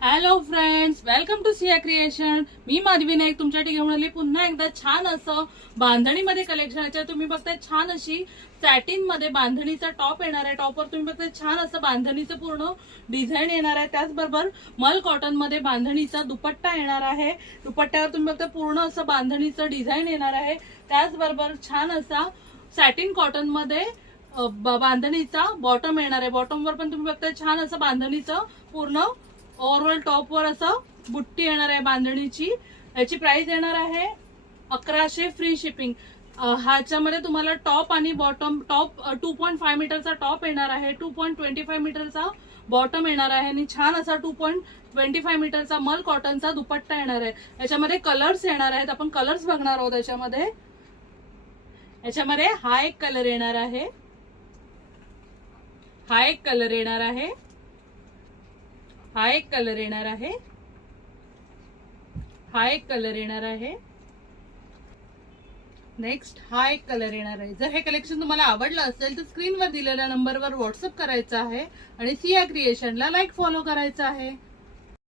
Hello friends, welcome to Siya creation. मी माधवी नाईक तुमच्यासाठी घेऊन आली पुन्हा एकदा छान असं बांधणीमध्ये कलेक्शन. याच्यात तुम्ही बघताय छान अशी सॅटिन मध्ये बांधणीचा टॉप येणार आहे. टॉपवर तुम्ही बघताय छान असं बांधणीचं पूर्ण डिझाईन येणार आहे. त्याचबरोबर मल कॉटन मध्ये बांधणीचा दुपट्टा येणार आहे. दुपट्ट्यावर तुम्ही बघताय पूर्ण असं बांधणीचं डिझाईन येणार आहे. त्याचबरोबर छान असा सॅटिन कॉटन मध्ये बांधणीचा बॉटम येणार आहे. बॉटमवर पण तुम्ही बघताय छान असं बांधणीचं पूर्ण ओव्हरऑल टॉपवर असं बुट्टी येणार आहे बांधणीची. याची प्राइस येणार आहे 1100 फ्री शिपिंग. ह्याच्यामध्ये तुम्हाला टॉप आणि बॉटम, टॉप 2.5 मीटरचा टॉप येणार आहे, 2.25 मीटरचा बॉटम येणार आहे आणि छान असा 2.25 मीटरचा मल कॉटनचा दुपट्टा येणार आहे. याच्यामध्ये कलर्स येणार आहेत. आपण कलर्स बघणार आहोत. याच्यामध्ये हा एक कलर येणार आहे, हा एक कलर येणार आहे, हा एक कलर येणार आहे, हा एक कलर येणार आहे, नेक्स्ट हा एक कलर येणार आहे. जर हे कलेक्शन तुम्हाला आवडलं असेल तर स्क्रीनवर दिलेल्या नंबरवर व्हॉट्सअप करायचं आहे आणि सिया क्रिएशनला लाईक फॉलो करायचं आहे.